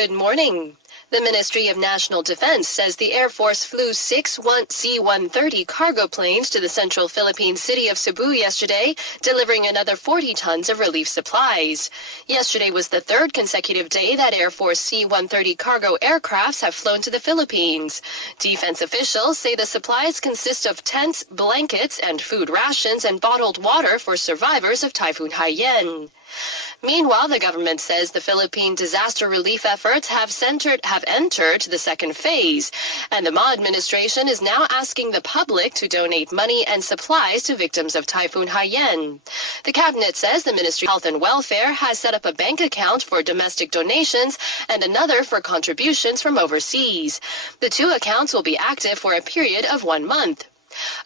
Good morning. The Ministry of National Defense says the Air Force flew 6 C-130 cargo planes to the central Philippine city of Cebu yesterday, delivering another 40 tons of relief supplies. Yesterday was the third consecutive day that Air Force C-130 cargo aircrafts have flown to the Philippines. Defense officials say the supplies consist of tents, blankets, and food rations and bottled water for survivors of Typhoon Haiyan. Meanwhile, the government says the Philippine disaster relief efforts have entered the second phase, and the Ma administration is now asking the public to donate money and supplies to victims of Typhoon Haiyan. The cabinet says the Ministry of Health and Welfare has set up a bank account for domestic donations and another for contributions from overseas. The two accounts will be active for a period of 1 month.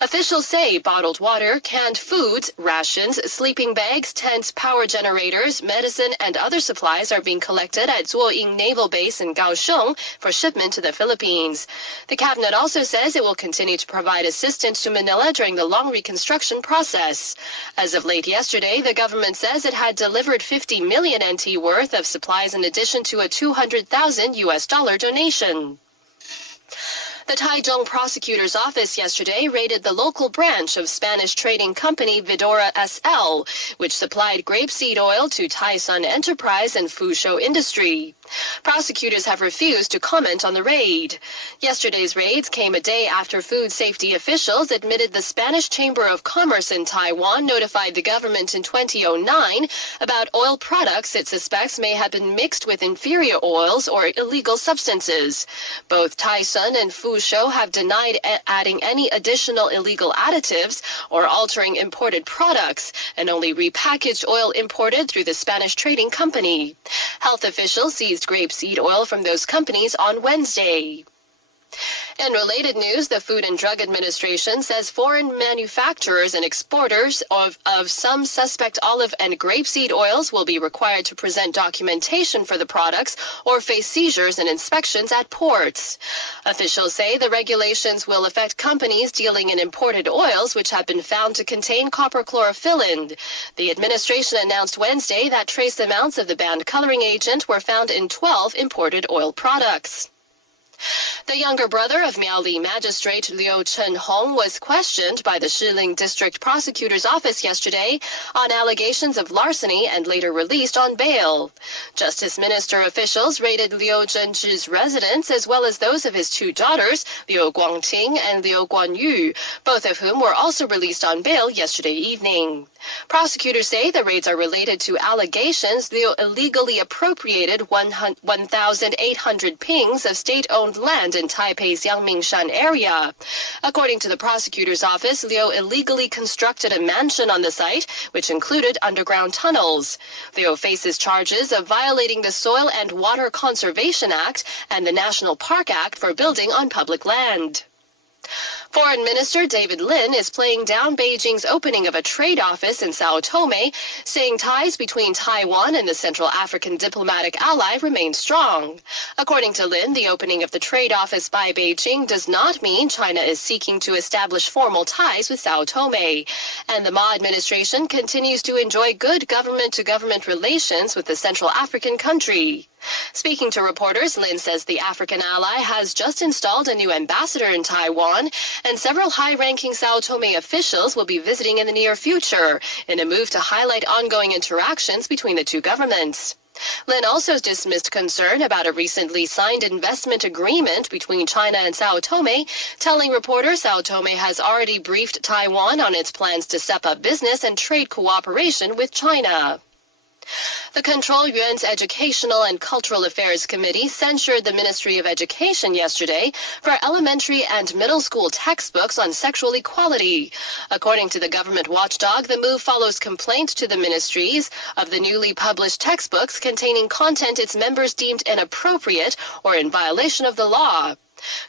Officials say bottled water, canned foods, rations, sleeping bags, tents, power generators, medicine, and other supplies are being collected at Zuoying Naval Base in Kaohsiung for shipment to the Philippines. The cabinet also says it will continue to provide assistance to Manila during the long reconstruction process. As of late yesterday, the government says it had delivered 50 million NT worth of supplies in addition to a $200,000 donation. The Taichung prosecutor's office yesterday raided the local branch of Spanish trading company Vidora SL, which supplied grapeseed oil to Taisun Enterprise and Fuzhou Industry. Prosecutors have refused to comment on the raid. Yesterday's raids came a day after food safety officials admitted the Spanish Chamber of Commerce in Taiwan notified the government in 2009 about oil products it suspects may have been mixed with inferior oils or illegal substances. Both Taisun and Fuzhou have denied adding any additional illegal additives or altering imported products, and only repackaged oil imported through the Spanish trading company. Health officials seized grapeseed oil from those companies on Wednesday. In related news, the Food and Drug Administration says foreign manufacturers and exporters of some suspect olive and grapeseed oils will be required to present documentation for the products or face seizures and inspections at ports. Officials say the regulations will affect companies dealing in imported oils which have been found to contain copper chlorophyllin. The administration announced Wednesday that trace amounts of the banned coloring agent were found in 12 imported oil products. The younger brother of Miaoli magistrate Liu Chen-hong was questioned by the Shiling District Prosecutor's Office yesterday on allegations of larceny and later released on bail. Justice Minister officials raided Liu Zhenzhi's residence as well as those of his two daughters, Liu Guangting and Liu Guanyu, both of whom were also released on bail yesterday evening. Prosecutors say the raids are related to allegations Liu illegally appropriated 1,800 pings of state-owned land in Taipei's Yangmingshan area. According to the prosecutor's office, Liu illegally constructed a mansion on the site, which included underground tunnels. Liu faces charges of violating the Soil and Water Conservation Act and the National Park Act for building on public land. Foreign Minister David Lin is playing down Beijing's opening of a trade office in Sao Tome, saying ties between Taiwan and the Central African diplomatic ally remain strong. According to Lin, the opening of the trade office by Beijing does not mean China is seeking to establish formal ties with Sao Tome, and the Ma administration continues to enjoy good government-to-government relations with the Central African country. Speaking to reporters, Lin says the African ally has just installed a new ambassador in Taiwan, and several high-ranking Sao Tome officials will be visiting in the near future in a move to highlight ongoing interactions between the two governments. Lin also dismissed concern about a recently signed investment agreement between China and Sao Tome, telling reporters Sao Tome has already briefed Taiwan on its plans to step up business and trade cooperation with China. The Control Yuan's Educational and Cultural Affairs Committee censured the Ministry of Education yesterday for elementary and middle school textbooks on sexual equality. According to the government watchdog, the move follows complaints to the ministries of the newly published textbooks containing content its members deemed inappropriate or in violation of the law.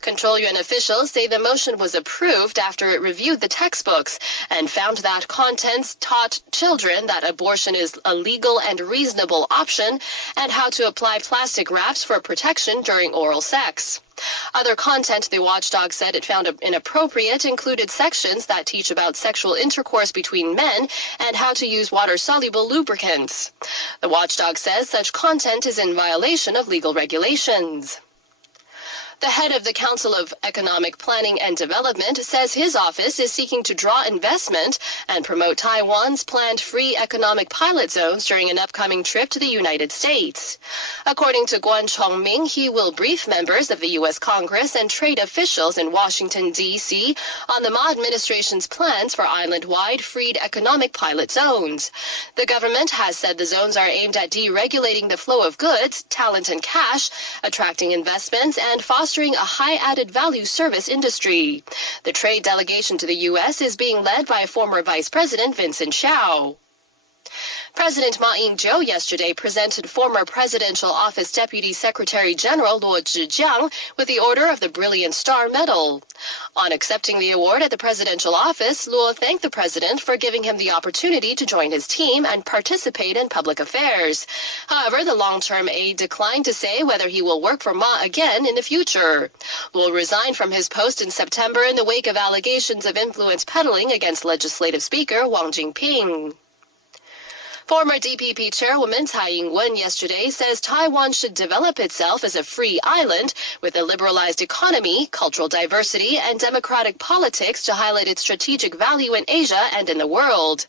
Control Yuan officials say the motion was approved after it reviewed the textbooks and found that contents taught children that abortion is a legal and reasonable option and how to apply plastic wraps for protection during oral sex. Other content the watchdog said it found inappropriate included sections that teach about sexual intercourse between men and how to use water-soluble lubricants. The watchdog says such content is in violation of legal regulations. The head of the Council of Economic Planning and Development says his office is seeking to draw investment and promote Taiwan's planned free economic pilot zones during an upcoming trip to the United States. According to Guan Chongming, he will brief members of the U.S. Congress and trade officials in Washington, D.C. on the Ma administration's plans for island-wide freed economic pilot zones. The government has said the zones are aimed at deregulating the flow of goods, talent and cash, attracting investments, and fostering a high added value service industry. The trade delegation to the U.S. is being led by former Vice President Vincent Hsiao. President Ma Ying-jeou yesterday presented former Presidential Office Deputy Secretary General Luo Zhijiang with the Order of the Brilliant Star Medal. On accepting the award at the presidential office, Luo thanked the president for giving him the opportunity to join his team and participate in public affairs. However, the long-term aide declined to say whether he will work for Ma again in the future. Luo resigned from his post in September in the wake of allegations of influence peddling against Legislative Speaker Wang Jingping. Former DPP chairwoman Tsai Ing-wen yesterday says Taiwan should develop itself as a free island with a liberalized economy, cultural diversity, and democratic politics to highlight its strategic value in Asia and in the world.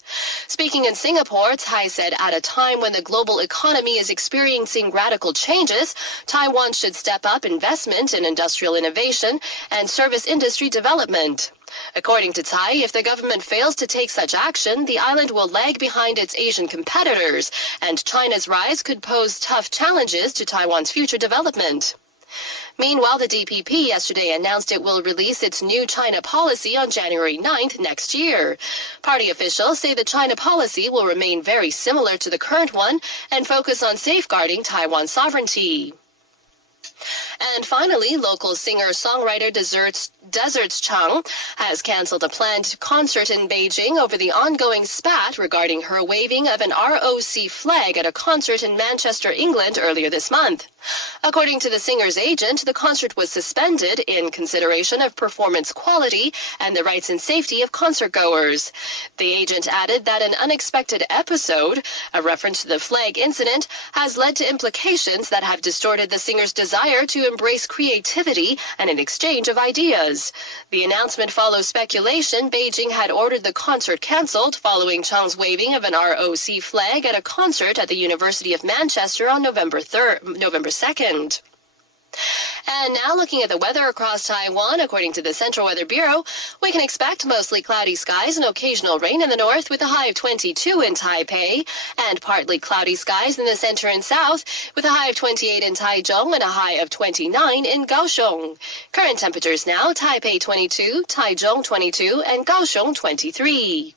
Speaking in Singapore, Tsai said at a time when the global economy is experiencing radical changes, Taiwan should step up investment in industrial innovation and service industry development. According to Tsai, if the government fails to take such action, the island will lag behind its Asian competitors, and China's rise could pose tough challenges to Taiwan's future development. Meanwhile, the DPP yesterday announced it will release its new China policy on January 9th next year. Party officials say the China policy will remain very similar to the current one and focus on safeguarding Taiwan's sovereignty. And finally, local singer-songwriter Deserts Chang has canceled a planned concert in Beijing over the ongoing spat regarding her waving of an ROC flag at a concert in Manchester, England earlier this month. According to the singer's agent, the concert was suspended in consideration of performance quality and the rights and safety of concertgoers. The agent added that an unexpected episode, a reference to the flag incident, has led to implications that have distorted the singer's desire to embrace creativity and an exchange of ideas. The announcement follows speculation Beijing had ordered the concert cancelled following Chang's waving of an ROC flag at a concert at the University of Manchester on November 2nd. And now looking at the weather across Taiwan, according to the Central Weather Bureau, we can expect mostly cloudy skies and occasional rain in the north with a high of 22 in Taipei, and partly cloudy skies in the center and south with a high of 28 in Taichung and a high of 29 in Kaohsiung. Current temperatures now, Taipei 22, Taichung 22, and Kaohsiung 23.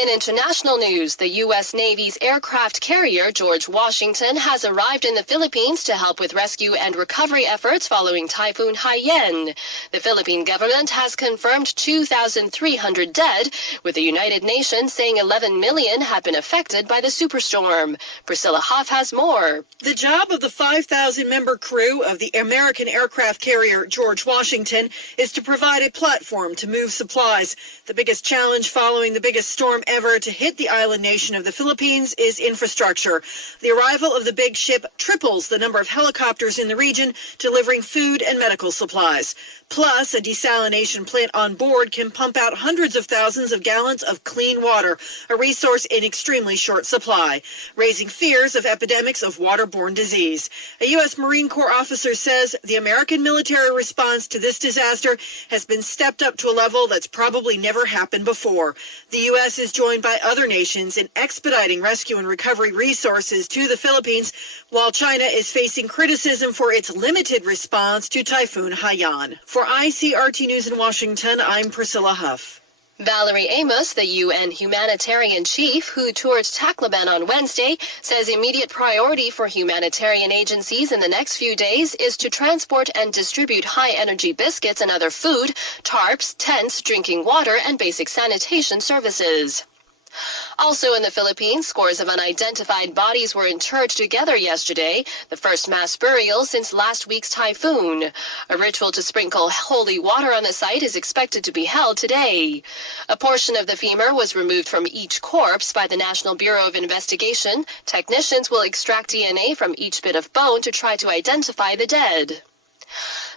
In international news, the U.S. Navy's aircraft carrier George Washington has arrived in the Philippines to help with rescue and recovery efforts following Typhoon Haiyan. The Philippine government has confirmed 2,300 dead, with the United Nations saying 11 million have been affected by the superstorm. Priscilla Hoff has more. The job of the 5,000-member crew of the American aircraft carrier George Washington is to provide a platform to move supplies. The biggest challenge following the biggest storm ever to hit the island nation of the Philippines is infrastructure. The arrival of the big ship triples the number of helicopters in the region, delivering food and medical supplies. Plus, a desalination plant on board can pump out hundreds of thousands of gallons of clean water, a resource in extremely short supply, raising fears of epidemics of waterborne disease. A U.S. Marine Corps officer says the American military response to this disaster has been stepped up to a level that's probably never happened before. The U.S. is joined by other nations in expediting rescue and recovery resources to the Philippines, while China is facing criticism for its limited response to Typhoon Haiyan. For ICRT News in Washington, I'm Priscilla Huff. Valerie Amos, the UN humanitarian chief who toured Tacloban on Wednesday, says immediate priority for humanitarian agencies in the next few days is to transport and distribute high-energy biscuits and other food, tarps, tents, drinking water, and basic sanitation services. Also in the Philippines, scores of unidentified bodies were interred together yesterday, the first mass burial since last week's typhoon. A ritual to sprinkle holy water on the site is expected to be held today. A portion of the femur was removed from each corpse by the National Bureau of Investigation. Technicians will extract DNA from each bit of bone to try to identify the dead.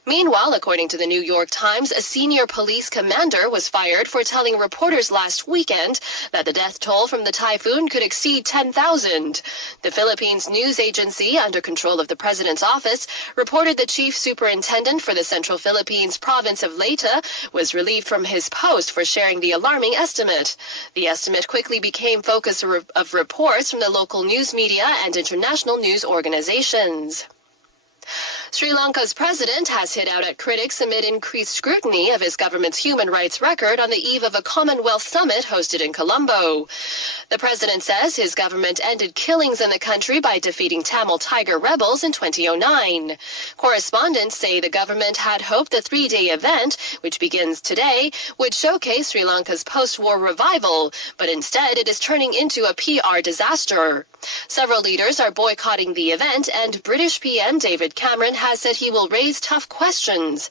Meanwhile, according to the New York Times, a senior police commander was fired for telling reporters last weekend that the death toll from the typhoon could exceed 10,000. The Philippines news agency, under control of the president's office, reported the chief superintendent for the Central Philippines province of Leyte was relieved from his post for sharing the alarming estimate. The estimate quickly became focus of reports from the local news media and international news organizations. Sri Lanka's president has hit out at critics amid increased scrutiny of his government's human rights record on the eve of a Commonwealth summit hosted in Colombo. The president says his government ended killings in the country by defeating Tamil Tiger rebels in 2009. Correspondents say the government had hoped the three-day event, which begins today, would showcase Sri Lanka's post-war revival, but instead it is turning into a PR disaster. Several leaders are boycotting the event, and British PM David Cameron has said he will raise tough questions.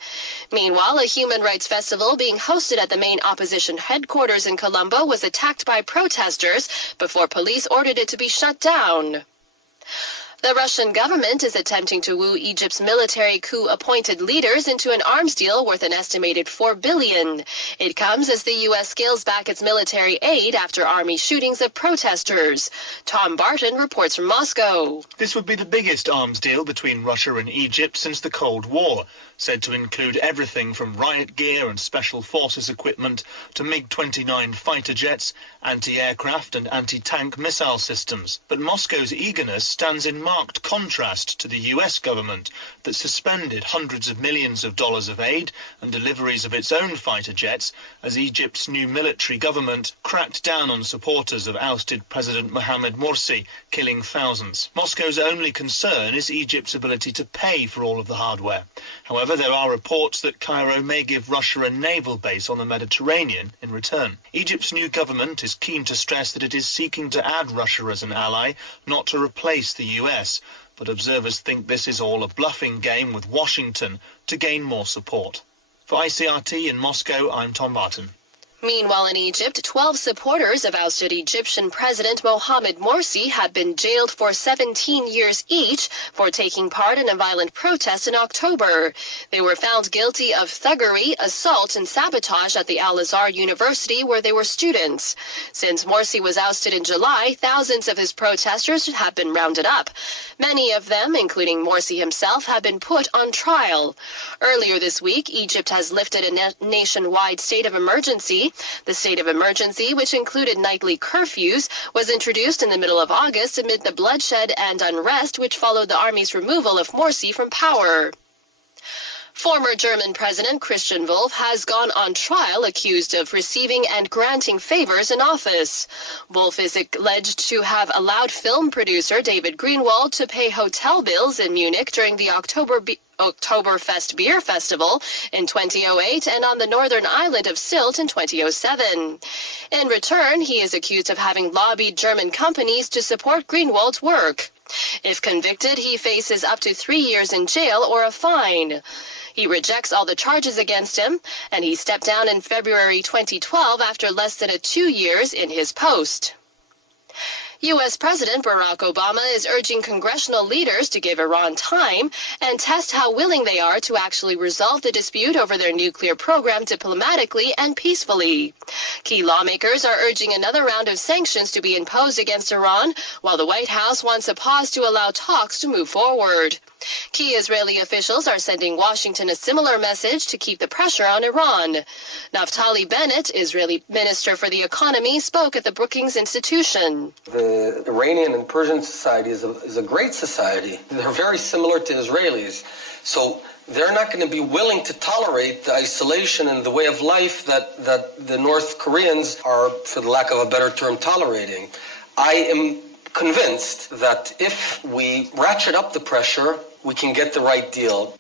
Meanwhile, a human rights festival being hosted at the main opposition headquarters in Colombo was attacked by protesters before police ordered it to be shut down. The Russian government is attempting to woo Egypt's military coup-appointed leaders into an arms deal worth an estimated $4 billion. It comes as the U.S. scales back its military aid after army shootings of protesters. Tom Barton reports from Moscow. This would be the biggest arms deal between Russia and Egypt since the Cold War, said to include everything from riot gear and special forces equipment to MiG-29 fighter jets, anti-aircraft and anti-tank missile systems. But Moscow's eagerness stands in marked contrast to the US government that suspended hundreds of millions of dollars of aid and deliveries of its own fighter jets as Egypt's new military government cracked down on supporters of ousted President Mohamed Morsi, killing thousands. Moscow's only concern is Egypt's ability to pay for all of the hardware. However, there are reports that Cairo may give Russia a naval base on the Mediterranean in return. Egypt's new government is keen to stress that it is seeking to add Russia as an ally, not to replace the US. But observers think this is all a bluffing game with Washington to gain more support. For ICRT in Moscow, I'm Tom Barton. Meanwhile, in Egypt, 12 supporters of ousted Egyptian President Mohamed Morsi have been jailed for 17 years each for taking part in a violent protest in October. They were found guilty of thuggery, assault, and sabotage at the Al-Azhar University where they were students. Since Morsi was ousted in July, thousands of his protesters have been rounded up. Many of them, including Morsi himself, have been put on trial. Earlier this week, Egypt has lifted a nationwide state of emergency. The state of emergency, which included nightly curfews, was introduced in the middle of August amid the bloodshed and unrest which followed the army's removal of Morsi from power. Former German President Christian Wolff has gone on trial accused of receiving and granting favors in office. Wolff is alleged to have allowed film producer David Greenwald to pay hotel bills in Munich during the Oktoberfest Beer Festival in 2008 and on the northern island of Sylt in 2007. In return, he is accused of having lobbied German companies to support Greenwald's work. If convicted, he faces up to 3 years in jail or a fine. He rejects all the charges against him, and he stepped down in February 2012 after less than 2 years in his post. U.S. President Barack Obama is urging congressional leaders to give Iran time and test how willing they are to actually resolve the dispute over their nuclear program diplomatically and peacefully. Key lawmakers are urging another round of sanctions to be imposed against Iran, while the White House wants a pause to allow talks to move forward. Key Israeli officials are sending Washington a similar message to keep the pressure on Iran. Naftali Bennett, Israeli Minister for the Economy, spoke at the Brookings Institution. The Iranian and Persian society is a great society. They're very similar to Israelis. So they're not going to be willing to tolerate the isolation and the way of life that the North Koreans are, for the lack of a better term, tolerating. I am convinced that if we ratchet up the pressure, we can get the right deal.